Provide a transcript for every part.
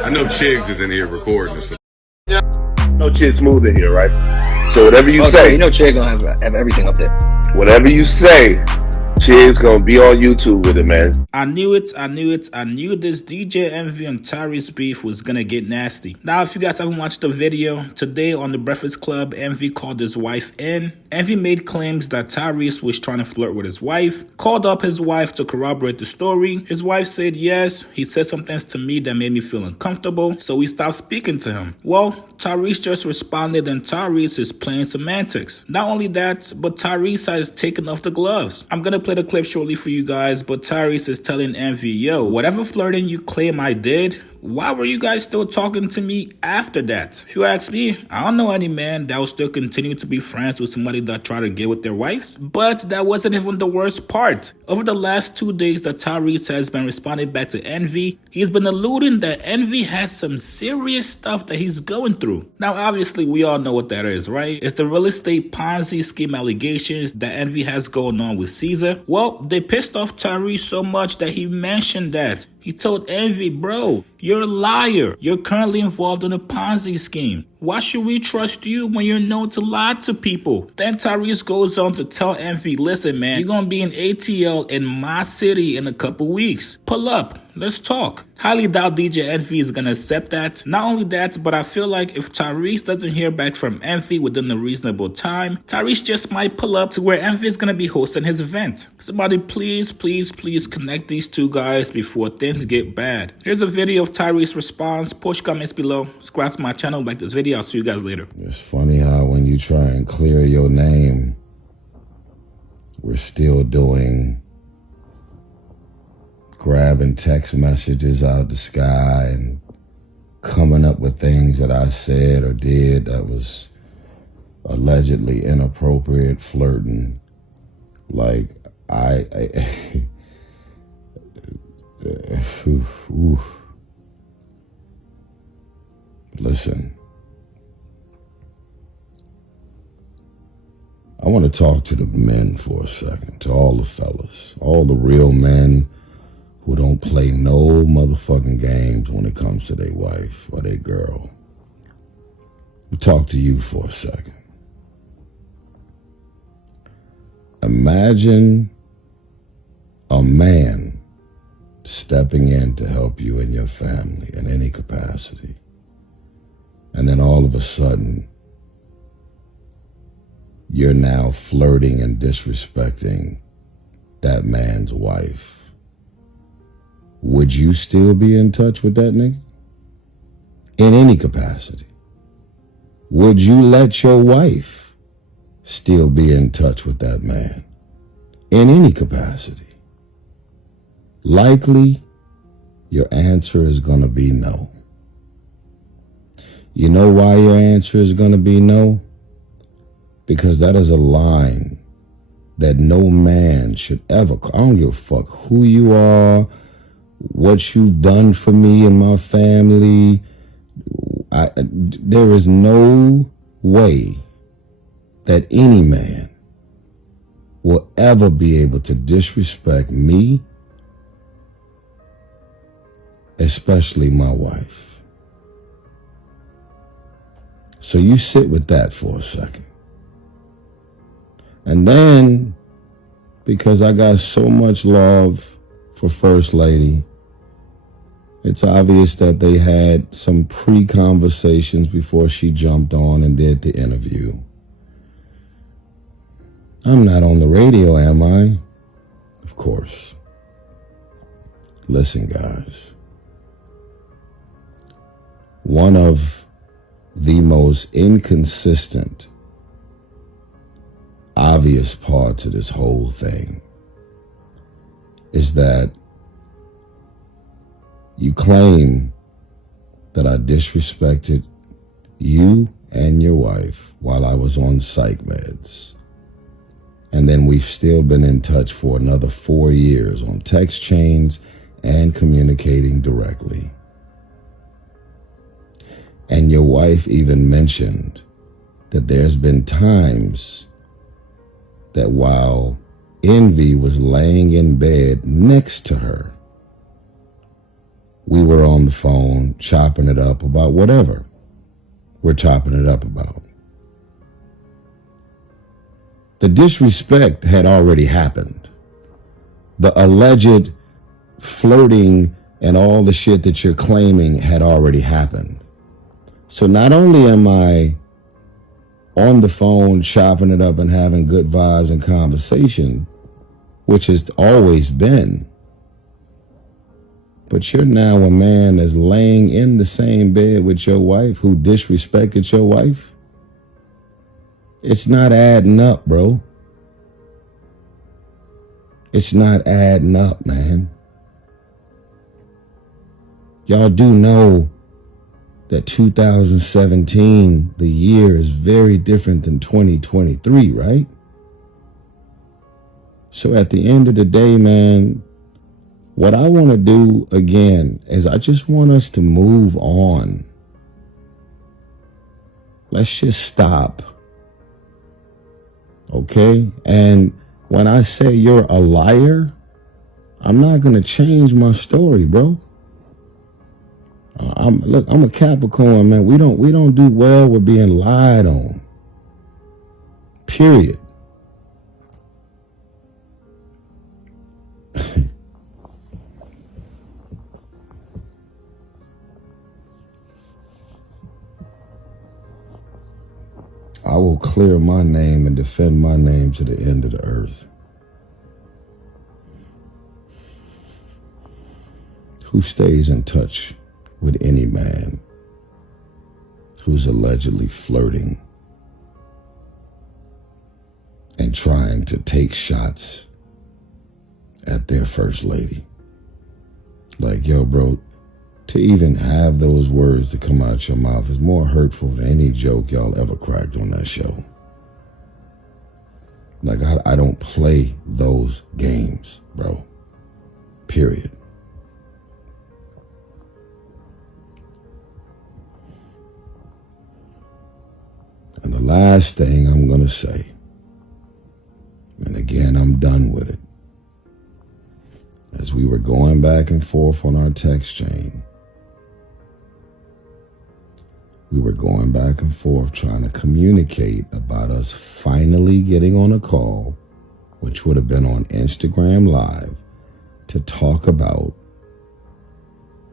I know Chigs is in here recording this. No Chid Smooth in here, right? So whatever you say, you know, Chid gonna have everything up there. whatever you say, Chid's gonna be on YouTube with it, man. I knew it. I knew this DJ Envy and Tyrese beef was gonna get nasty. Now, if you guys haven't watched the video, today on The Breakfast Club, Envy called his wife in. Envy made claims that Tyrese was trying to flirt with his wife, called up his wife to corroborate the story. His wife said yes, he said some things to me that made me feel uncomfortable, so we stopped speaking to him. Well, Tyrese just responded and Tyrese is playing semantics. Not only that, but Tyrese has taken off the gloves. I'm gonna play the clip shortly for you guys, but Tyrese is telling Envy, yo, whatever flirting you claim I did, why were you guys still talking to me after that? If you ask me, I don't know any man that will still continue to be friends with somebody that try to get with their wives. But that wasn't even the worst part. Over the last 2 days that Tyrese has been responding back to Envy, he's been alluding that Envy has some serious stuff that he's going through. Now, obviously, we all know what that is, right? It's the real estate Ponzi scheme allegations that Envy has going on with Caesar. Well, they pissed off Tyrese so much that he mentioned that. He told Envy, bro, you're a liar. You're currently involved in a Ponzi scheme. Why should we trust you when you're known to lie to people? Then Tyrese goes on to tell Envy, listen, man, you're going to be in ATL in my city in a couple weeks. Pull up. Let's talk. Highly doubt DJ Envy is going to accept that. Not only that, but I feel like if Tyrese doesn't hear back from Envy within a reasonable time, Tyrese just might pull up to where Envy is going to be hosting his event. Somebody please connect these two guys before things get bad. Here's a video of Tyrese response. Post comments below. Subscribe to my channel. Like this video. I'll see you guys later. It's funny how when you try and clear your name, we're still doing grabbing text messages out of the sky and coming up with things that I said or did that was allegedly inappropriate, flirting. Like Listen, I want to talk to the men for a second, to all the fellas, all the real men who don't play no motherfucking games when it comes to their wife or their girl. I'll talk to you for a second. Imagine a man stepping in to help you and your family in any capacity. And then all of a sudden, you're now flirting and disrespecting that man's wife. Would you still be in touch with that nigga? In any capacity? Would you let your wife still be in touch with that man? In any capacity? Likely, your answer is going to be no. You know why your answer is going to be no? Because that is a line that no man should ever. I don't give a fuck who you are, what you've done for me and my family. There is no way that any man will ever be able to disrespect me, especially my wife. So you sit with that for a second. And then, because I got so much love for First Lady, it's obvious that they had some pre-conversations before she jumped on and did the interview. I'm not on the radio, am I? Of course. Listen, guys. One of the most inconsistent, obvious part to this whole thing is that you claim that I disrespected you and your wife while I was on psych meds. And then we've still been in touch for another 4 years on text chains and communicating directly. And your wife even mentioned that there's been times that while Envy was laying in bed next to her, we were on the phone chopping it up about whatever we're chopping it up about. The disrespect had already happened. The alleged flirting and all the shit that you're claiming had already happened. So not only am I on the phone chopping it up and having good vibes and conversation, which has always been, but you're now a man that's laying in the same bed with your wife who disrespected your wife. It's not adding up, bro. It's not adding up, man. Y'all do know that 2017, the year, is very different than 2023, right? So at the end of the day, man, what I want to do again is I just want us to move on. Let's just stop. Okay? And when I say you're a liar, I'm not going to change my story, bro. I'm a Capricorn, man. We don't do well with being lied on. Period. I will clear my name and defend my name to the end of the earth. Who stays in touch with any man who's allegedly flirting and trying to take shots at their first lady? Like, yo, bro, to even have those words to come out your mouth is more hurtful than any joke y'all ever cracked on that show. Like, I don't play those games, bro. Period. And the last thing I'm going to say, and again, I'm done with it. As we were going back and forth on our text chain, we were going back and forth trying to communicate about us finally getting on a call, which would have been on Instagram Live, to talk about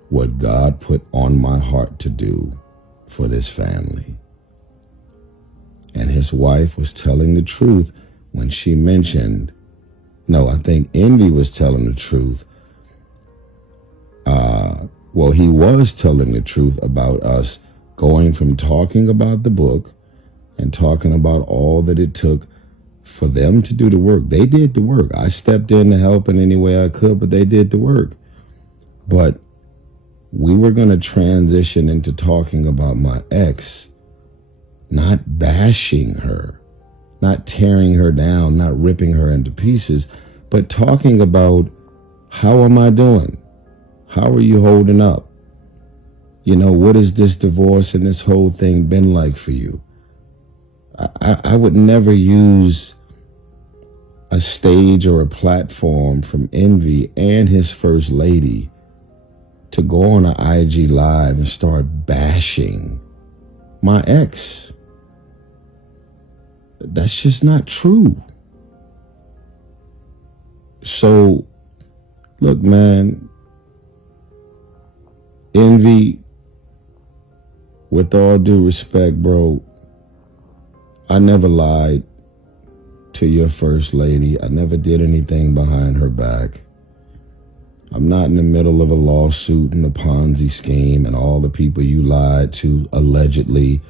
what God put on my heart to do for this family. And his wife was telling the truth when she mentioned, no, I think Envy was telling the truth. Well, he was telling the truth about us going from talking about the book and talking about all that it took for them to do the work. They did the work. I stepped in to help in any way I could, but they did the work. But we were going to transition into talking about my ex, not bashing her, not tearing her down, not ripping her into pieces, but talking about, how am I doing? How are you holding up? You know, what has this divorce and this whole thing been like for you? I would never use a stage or a platform from Envy and his first lady to go on an IG Live and start bashing my ex. That's just not true. So, look, man, Envy, with all due respect, bro, I never lied to your first lady. I never did anything behind her back. I'm not in the middle of a lawsuit and a Ponzi scheme and all the people you lied to allegedly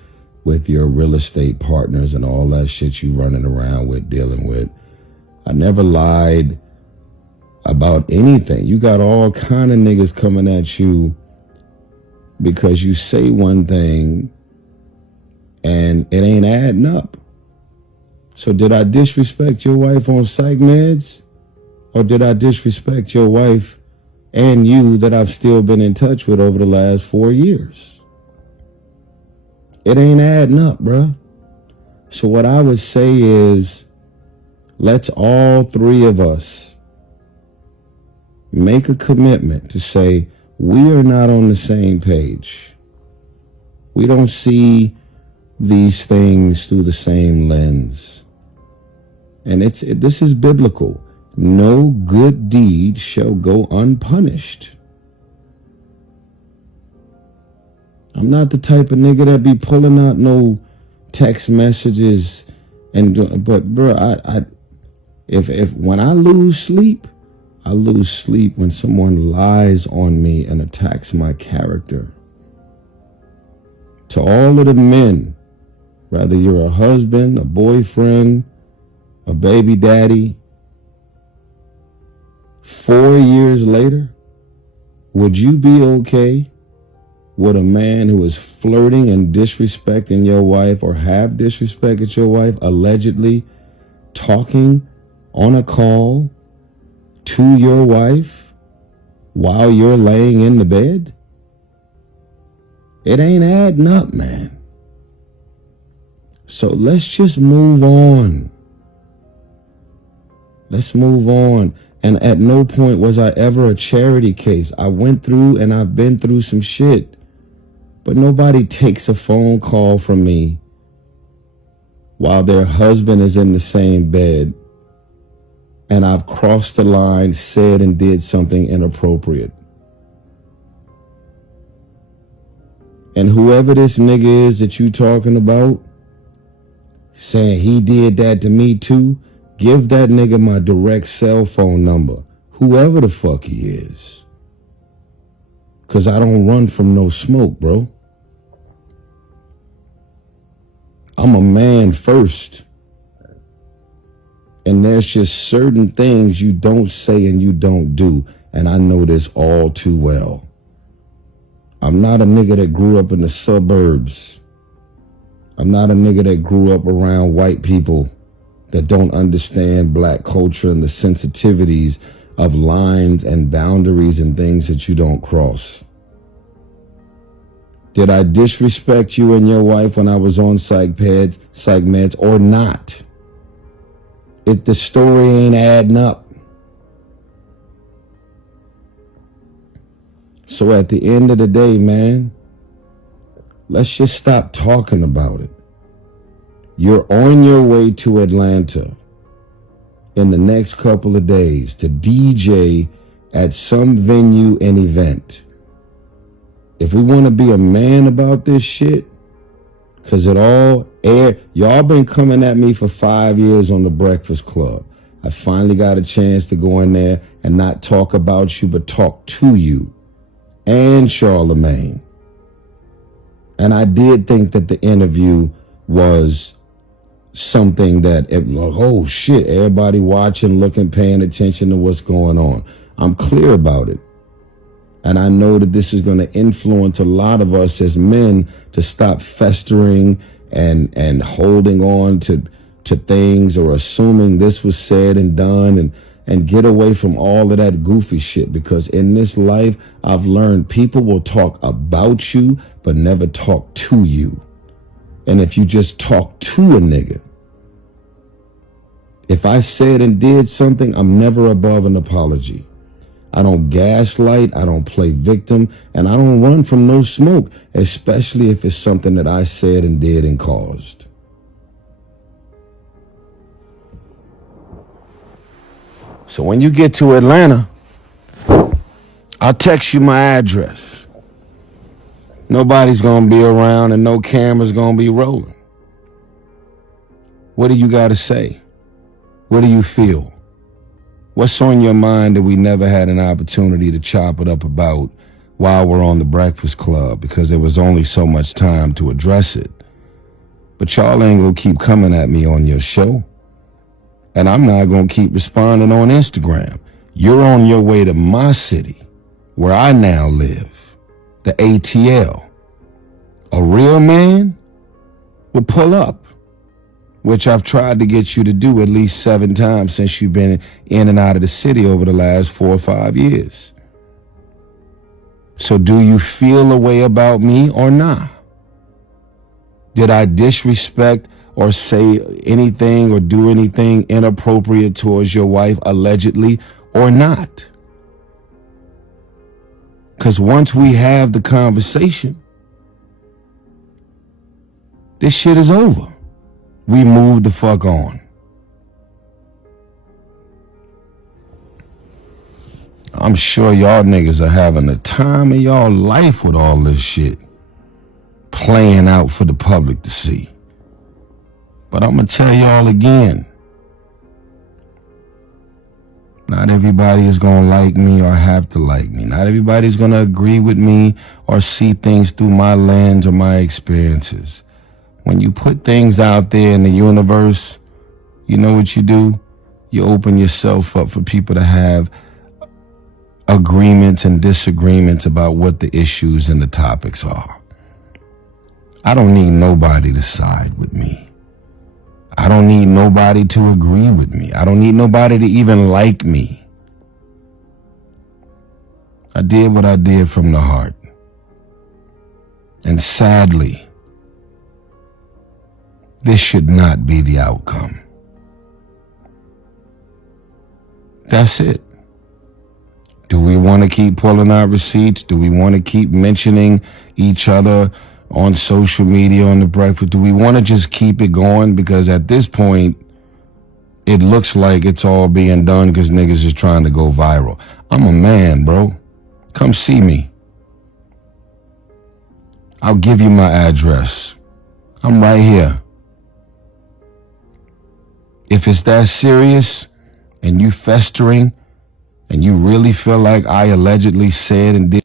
with your real estate partners and all that shit you running around with, dealing with. I never lied about anything. You got all kind of niggas coming at you because you say one thing and it ain't adding up. So did I disrespect your wife on psych meds? Or did I disrespect your wife and you that I've still been in touch with over the last 4 years? It ain't adding up, bruh. So what I would say is, let's all three of us make a commitment to say, we are not on the same page. We don't see these things through the same lens. And this is biblical. No good deed shall go unpunished. I'm not the type of nigga that be pulling out no text messages but bro, if when I lose sleep when someone lies on me and attacks my character. To all of the men, whether you're a husband, a boyfriend, a baby daddy, 4 years later, would you be okay with a man who is flirting and disrespecting your wife or have disrespected your wife, allegedly talking on a call to your wife while you're laying in the bed? It ain't adding up, man. So let's just move on. Let's move on. And at no point was I ever a charity case. I went through and I've been through some shit. But nobody takes a phone call from me while their husband is in the same bed and I've crossed the line, said and did something inappropriate. And whoever this nigga is that you talking about, saying he did that to me too, give that nigga my direct cell phone number, whoever the fuck he is. Cause I don't run from no smoke, bro. I'm a man first. And there's just certain things you don't say and you don't do. And I know this all too well. I'm not a nigga that grew up in the suburbs. I'm not a nigga that grew up around white people that don't understand black culture and the sensitivities of lines and boundaries and things that you don't cross. Did I disrespect you and your wife when I was on psych meds or not? The story ain't adding up. So at the end of the day, man, let's just stop talking about it. You're on your way to Atlanta in the next couple of days to DJ at some venue and event. If we want to be a man about this shit, because it all air, y'all been coming at me for 5 years on the Breakfast Club. I finally got a chance to go in there and not talk about you, but talk to you and Charlemagne. And I did think that the interview was something that, oh shit, everybody watching, looking, paying attention to what's going on. I'm clear about it. And I know that this is going to influence a lot of us as men to stop festering and holding on to things or assuming this was said and done and get away from all of that goofy shit. Because in this life, I've learned people will talk about you, but never talk to you. And if you just talk to a nigga, if I said and did something, I'm never above an apology. I don't gaslight, I don't play victim, and I don't run from no smoke, especially if it's something that I said and did and caused. So when you get to Atlanta, I'll text you my address. Nobody's gonna be around and no camera's gonna be rolling. What do you gotta say? What do you feel? What's on your mind that we never had an opportunity to chop it up about while we're on the Breakfast Club, because there was only so much time to address it? But y'all ain't gonna keep coming at me on your show. And I'm not gonna keep responding on Instagram. You're on your way to my city, where I now live, the ATL. A real man would pull up, which I've tried to get you to do at least 7 times since you've been in and out of the city over the last 4 or 5 years. So do you feel a way about me or not? Did I disrespect or say anything or do anything inappropriate towards your wife, allegedly, or not? Because once we have the conversation, this shit is over. We move the fuck on. I'm sure y'all niggas are having the time of y'all life with all this shit playing out for the public to see. But I'm gonna tell y'all again, not everybody is gonna like me or have to like me. Not everybody's gonna agree with me or see things through my lens or my experiences. When you put things out there in the universe, you know what you do? You open yourself up for people to have agreements and disagreements about what the issues and the topics are. I don't need nobody to side with me. I don't need nobody to agree with me. I don't need nobody to even like me. I did what I did from the heart. And sadly, this should not be the outcome. That's it. Do we want to keep pulling out receipts? Do we want to keep mentioning each other on social media on the breakfast? Do we want to just keep it going? Because at this point, it looks like it's all being done because niggas is trying to go viral. I'm a man, bro. Come see me. I'll give you my address. I'm right here. If it's that serious and you festering and you really feel like I allegedly said and did